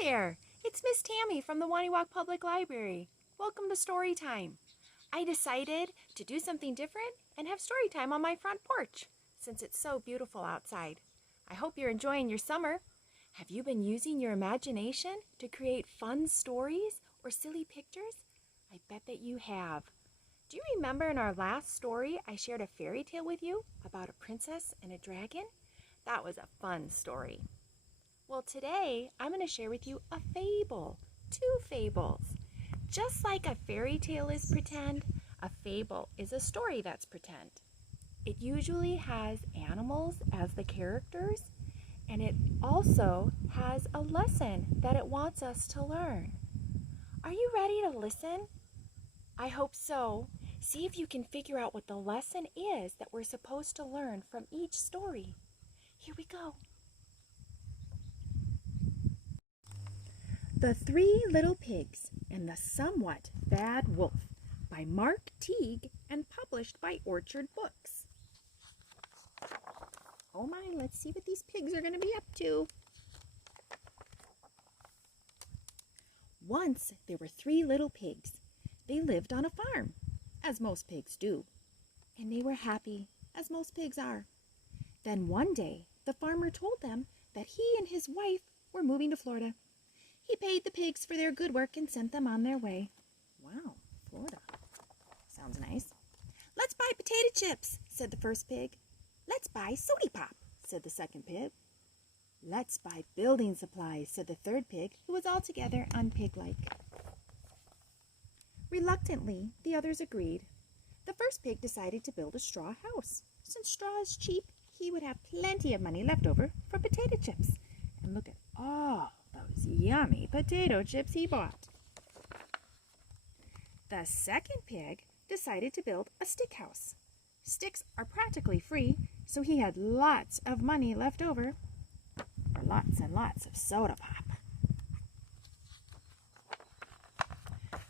there! It's Miss Tammy from the Waniwak Public Library. Welcome to story time. I decided to do something different and have story time on my front porch since it's so beautiful outside. I hope you're enjoying your summer. Have you been using your imagination to create fun stories or silly pictures? I bet that you have. Do you remember in our last story I shared a fairy tale with you about a princess and a dragon? That was a fun story. Well, today I'm going to share with you a fable, 2 fables. Just like a fairy tale is pretend, a fable is a story that's pretend. It usually has animals as the characters, and it also has a lesson that it wants us to learn. Are you ready to listen? I hope so. See if you can figure out what the lesson is that we're supposed to learn from each story. Here we go. The 3 Little Pigs and the Somewhat Bad Wolf by Mark Teague and published by Orchard Books. Oh my, let's see what these pigs are going to be up to. Once there were 3 little pigs. They lived on a farm, as most pigs do, and they were happy, as most pigs are. Then one day, the farmer told them that he and his wife were moving to Florida. He paid the pigs for their good work and sent them on their way. Wow, Florida. Sounds nice. Let's buy potato chips, said the first pig. Let's buy sody pop, said the second pig. Let's buy building supplies, said the third pig, who was altogether unpig-like. Reluctantly, the others agreed. The first pig decided to build a straw house. Since straw is cheap, he would have plenty of money left over for potato chips. And look at all those yummy potato chips he bought. The second pig decided to build a stick house. Sticks are practically free, so he had lots of money left over for lots and lots of soda pop.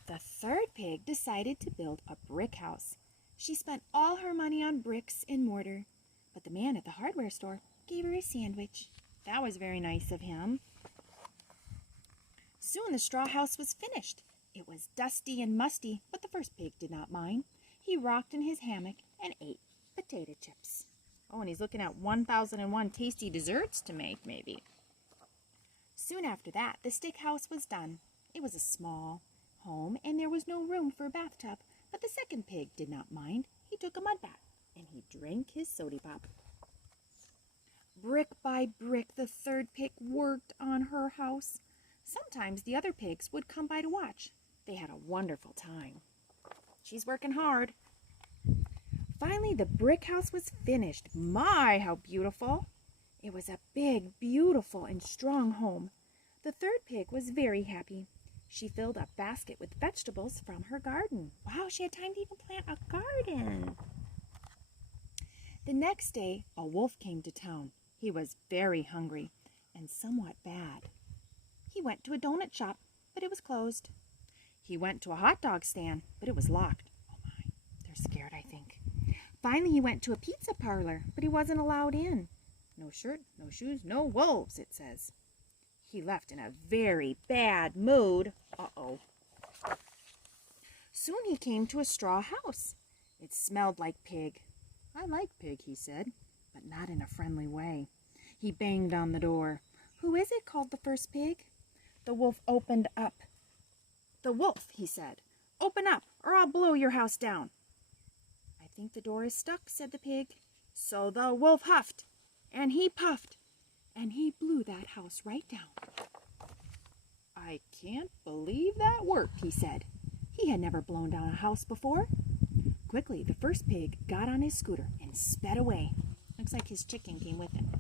The third pig decided to build a brick house. She spent all her money on bricks and mortar, but the man at the hardware store gave her a sandwich. That was very nice of him. Soon the straw house was finished. It was dusty and musty, but the first pig did not mind. He rocked in his hammock and ate potato chips. Oh, and he's looking at 1001 tasty desserts to make, maybe. Soon after that, the stick house was done. It was a small home, and there was no room for a bathtub, but the second pig did not mind. He took a mud bath, and he drank his sody pop. Brick by brick, the third pig worked on her house. Sometimes the other pigs would come by to watch. They had a wonderful time. She's working hard. Finally, the brick house was finished. My, how beautiful! It was a big, beautiful, and strong home. The third pig was very happy. She filled a basket with vegetables from her garden. Wow, she had time to even plant a garden. The next day, a wolf came to town. He was very hungry and somewhat bad. He went to a donut shop, but it was closed. He went to a hot dog stand, but it was locked. Oh my, they're scared, I think. Finally, he went to a pizza parlor, but he wasn't allowed in. No shirt, no shoes, no wolves, it says. He left in a very bad mood. Uh-oh. Soon he came to a straw house. It smelled like pig. I like pig, he said, but not in a friendly way. He banged on the door. Who is it? Called the first pig. The wolf opened up. The wolf, he said, open up or I'll blow your house down. I think the door is stuck, said the pig. So the wolf huffed, and he puffed, and he blew that house right down. I can't believe that worked, he said. He had never blown down a house before. Quickly, the first pig got on his scooter and sped away. Looks like his chicken came with him.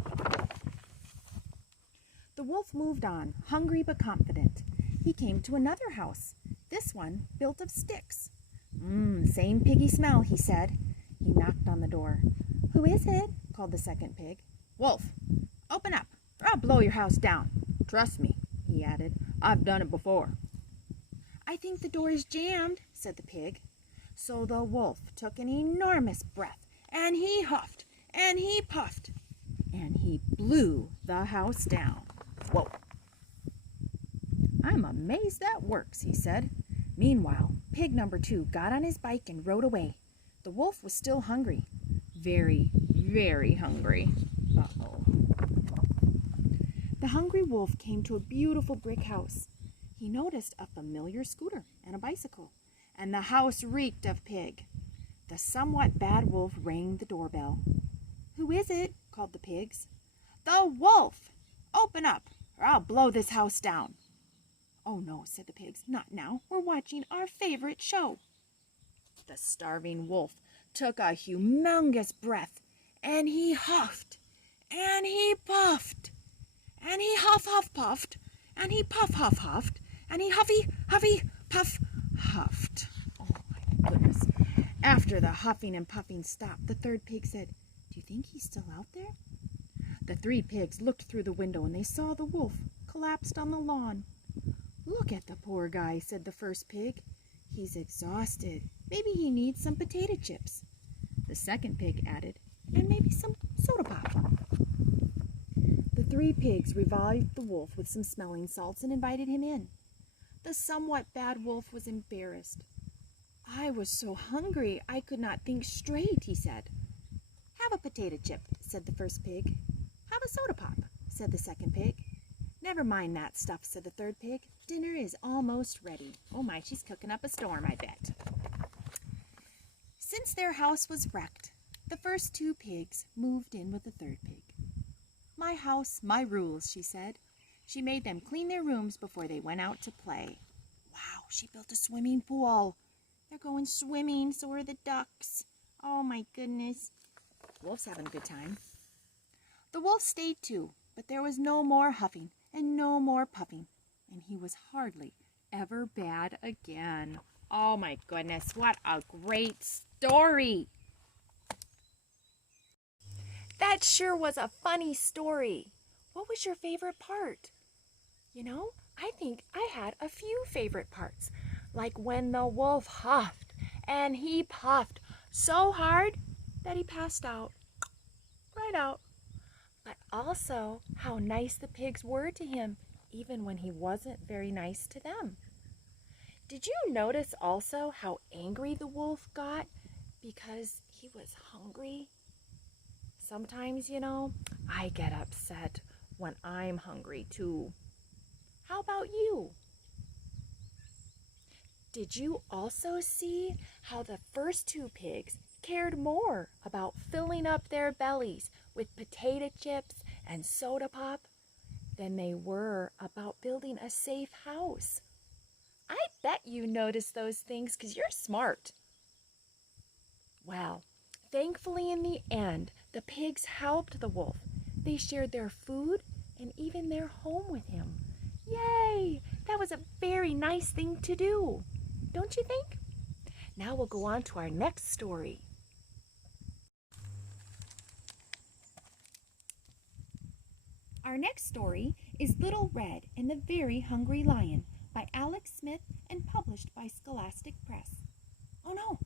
The wolf moved on, hungry but confident. He came to another house, this one built of sticks. Same piggy smell, he said. He knocked on the door. Who is it? Called the second pig. Wolf, open up, or I'll blow your house down. Trust me, he added. I've done it before. I think the door is jammed, said the pig. So the wolf took an enormous breath, and he huffed, and he puffed, and he blew the house down. Whoa. I'm amazed that works, he said. Meanwhile, pig number 2 got on his bike and rode away. The wolf was still hungry. Very, very hungry. Uh-oh. The hungry wolf came to a beautiful brick house. He noticed a familiar scooter and a bicycle, and the house reeked of pig. The somewhat bad wolf rang the doorbell. "Who is it?" called the pigs. "The wolf! Open up, or I'll blow this house down." "Oh no," said the pigs, "not now. We're watching our favorite show." The starving wolf took a humongous breath, and he huffed, and he puffed, and he huff puffed, and he puff huffed, and he huffy puff huffed. Oh my goodness. After the huffing and puffing stopped, the third pig said, "Do you think he's still out there?" The 3 pigs looked through the window and they saw the wolf collapsed on the lawn. "Look at the poor guy," said the first pig. "He's exhausted. Maybe he needs some potato chips." The second pig added, "And maybe some soda pop." The 3 pigs revived the wolf with some smelling salts and invited him in. The somewhat bad wolf was embarrassed. "I was so hungry I could not think straight," he said. "Have a potato chip," said the first pig. "Have a soda pop," said the second pig. "Never mind that stuff," said the third pig. "Dinner is almost ready." Oh my, she's cooking up a storm, I bet. Since their house was wrecked, the first 2 pigs moved in with the third pig. "My house, my rules," she said. She made them clean their rooms before they went out to play. Wow, she built a swimming pool. They're going swimming, so are the ducks. Oh my goodness. Wolf's having a good time. The wolf stayed too, but there was no more huffing and no more puffing, and he was hardly ever bad again. Oh my goodness, what a great story. That sure was a funny story. What was your favorite part? You know, I think I had a few favorite parts, like when the wolf huffed and he puffed so hard that he passed out, right out. But also how nice the pigs were to him, even when he wasn't very nice to them. Did you notice also how angry the wolf got because he was hungry? Sometimes, you know, I get upset when I'm hungry too. How about you? Did you also see how the first 2 pigs cared more about filling up their bellies with potato chips and soda pop than they were about building a safe house? I bet you noticed those things because you're smart. Well, thankfully in the end, the pigs helped the wolf. They shared their food and even their home with him. Yay! That was a very nice thing to do, don't you think? Now we'll go on to our next story. Our next story is Little Red and the Very Hungry Lion by Alex Smith and published by Scholastic Press. Oh no,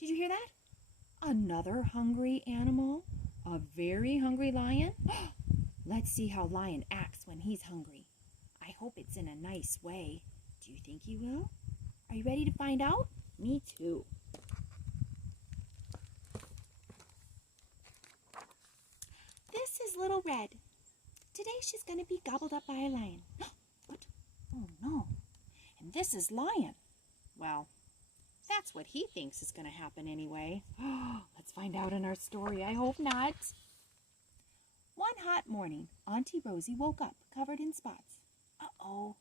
did you hear that? Another hungry animal? A very hungry lion? Let's see how Lion acts when he's hungry. I hope it's in a nice way. Do you think he will? Are you ready to find out? Me too. This is Little Red. Today she's going to be gobbled up by a lion. What? Oh no. And this is Lion. Well, that's what he thinks is going to happen anyway. Let's find out in our story. I hope not. One hot morning, Auntie Rosie woke up covered in spots. Uh-oh.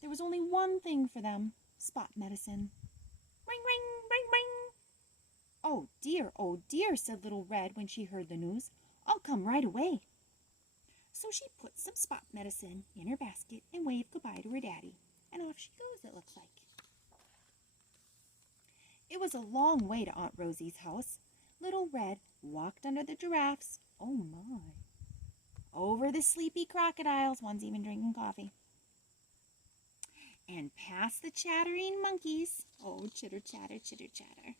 There was only one thing for them. Spot medicine. Ring, ring, ring, ring. Oh dear, said Little Red when she heard the news. I'll come right away. So she put some spot medicine in her basket and waved goodbye to her daddy. And off she goes, it looks like. It was a long way to Aunt Rosie's house. Little Red walked under the giraffes. Oh my. Over the sleepy crocodiles. One's even drinking coffee. And past the chattering monkeys. Oh, chitter chatter, chitter chatter.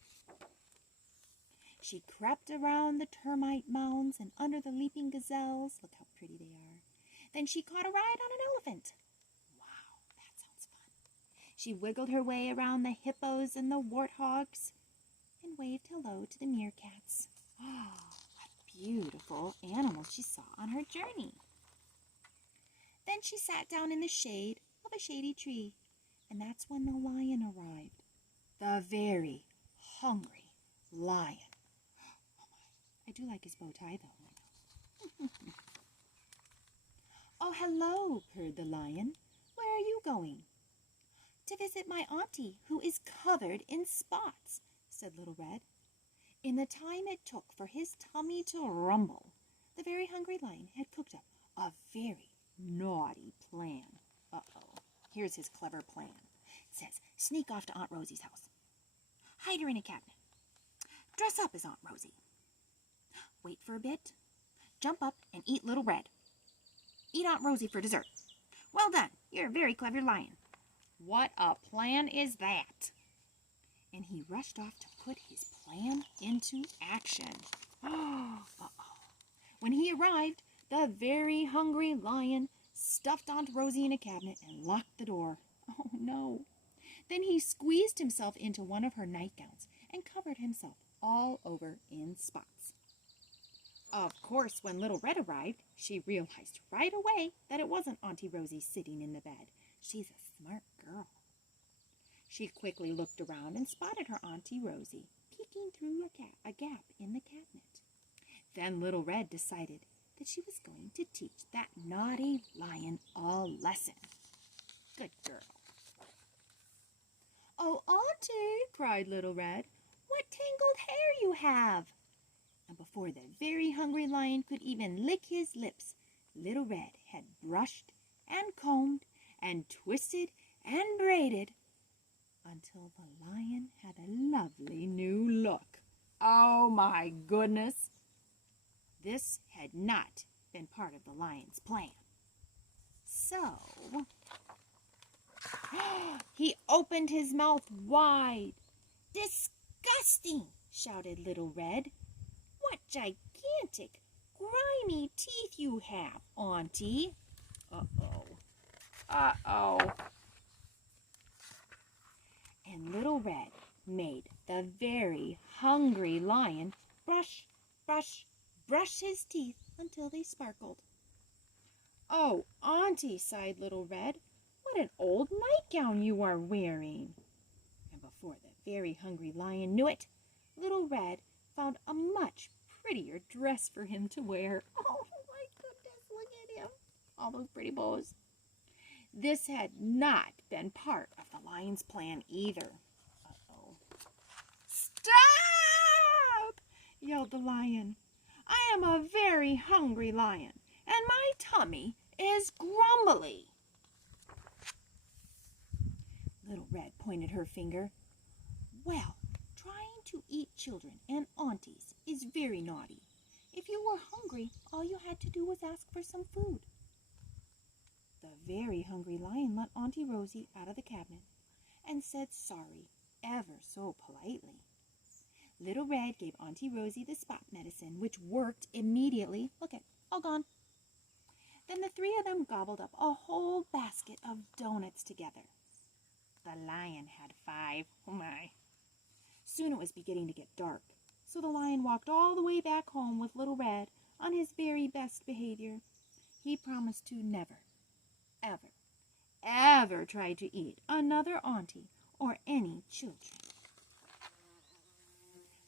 She crept around the termite mounds and under the leaping gazelles. Look how pretty they are. Then she caught a ride on an elephant. Wow, that's She wiggled her way around the hippos and the warthogs and waved hello to the meerkats. Oh, what beautiful animals she saw on her journey. Then she sat down in the shade of a shady tree, and that's when the lion arrived. The very hungry lion. I do like his bow tie, though. Oh, hello, purred the lion. Where are you going? To visit my auntie, who is covered in spots, said Little Red. In the time it took for his tummy to rumble, the very hungry lion had cooked up a very naughty plan. Uh-oh. Here's his clever plan. It says, sneak off to Aunt Rosie's house. Hide her in a cabinet. Dress up as Aunt Rosie. Wait for a bit. Jump up and eat Little Red. Eat Aunt Rosie for dessert. Well done. You're a very clever lion. What a plan is that? And he rushed off to put his plan into action. Uh-oh. When he arrived, the very hungry lion stuffed Aunt Rosie in a cabinet and locked the door. Oh, no. Then he squeezed himself into one of her nightgowns and covered himself all over in spots. Of course, when Little Red arrived, she realized right away that it wasn't Auntie Rosie sitting in the bed. She's a smart girl. She quickly looked around and spotted her Auntie Rosie peeking through a gap in the cabinet. Then Little Red decided that she was going to teach that naughty lion a lesson. Good girl. Oh, Auntie, cried Little Red, what tangled hair you have! And before the very hungry lion could even lick his lips, Little Red had brushed and combed and twisted and braided until the lion had a lovely new look. Oh my goodness! This had not been part of the lion's plan. So, he opened his mouth wide. Disgusting! Shouted Little Red. What gigantic, grimy teeth you have, Auntie. Uh-oh. Uh-oh. And Little Red made the very hungry lion brush, brush, brush his teeth until they sparkled. Oh, Auntie, sighed Little Red, what an old nightgown you are wearing. And before the very hungry lion knew it, Little Red found a much prettier dress for him to wear. Oh my goodness, look at him. All those pretty bows. This had not been part of the lion's plan either. Uh-oh. Stop! Yelled the lion. I am a very hungry lion, and my tummy is grumbly. Little Red pointed her finger. Well, trying to eat children and aunties is very naughty. If you were hungry, all you had to do was ask for some food. The very hungry lion let Auntie Rosie out of the cabinet and said sorry ever so politely. Little Red gave Auntie Rosie the spot medicine, which worked immediately. Look at, all gone. Then the three of them gobbled up a whole basket of donuts together. The lion had 5. Oh my. Soon it was beginning to get dark, so the lion walked all the way back home with Little Red on his very best behavior. He promised to never, ever, ever try to eat another auntie or any children.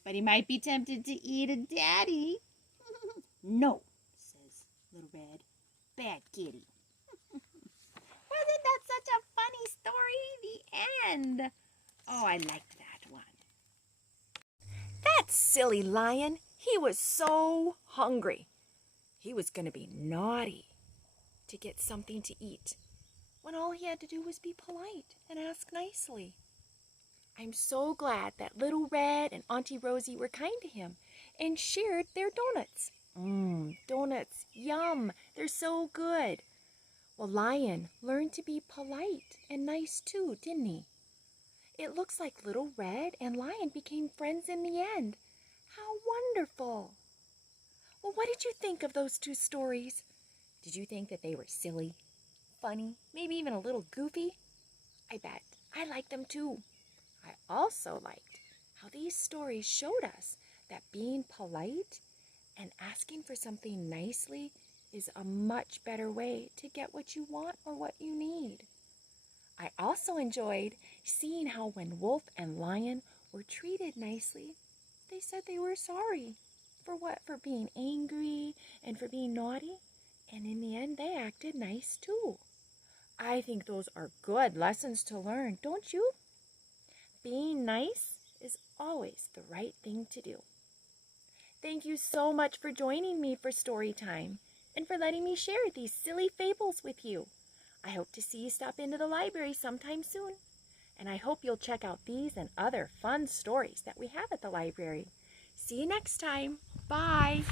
But he might be tempted to eat a daddy. No, says Little Red. Bad kitty. Wasn't that such a funny story? The end. Oh, I liked that one. That silly lion, he was so hungry. He was going to be naughty to get something to eat when all he had to do was be polite and ask nicely. I'm so glad that Little Red and Auntie Rosie were kind to him and shared their donuts. Donuts, yum, they're so good. Well, Lion learned to be polite and nice too, didn't he? It looks like Little Red and Lion became friends in the end. How wonderful! Well, what did you think of those 2 stories? Did you think that they were silly, funny, maybe even a little goofy? I bet I liked them too. I also liked how these stories showed us that being polite and asking for something nicely is a much better way to get what you want or what you need. I also enjoyed seeing how when Wolf and Lion were treated nicely, they said they were sorry for what? For being angry and for being naughty. And in the end, they acted nice too. I think those are good lessons to learn, don't you? Being nice is always the right thing to do. Thank you so much for joining me for story time and for letting me share these silly fables with you. I hope to see you stop into the library sometime soon. And I hope you'll check out these and other fun stories that we have at the library. See you next time. Bye.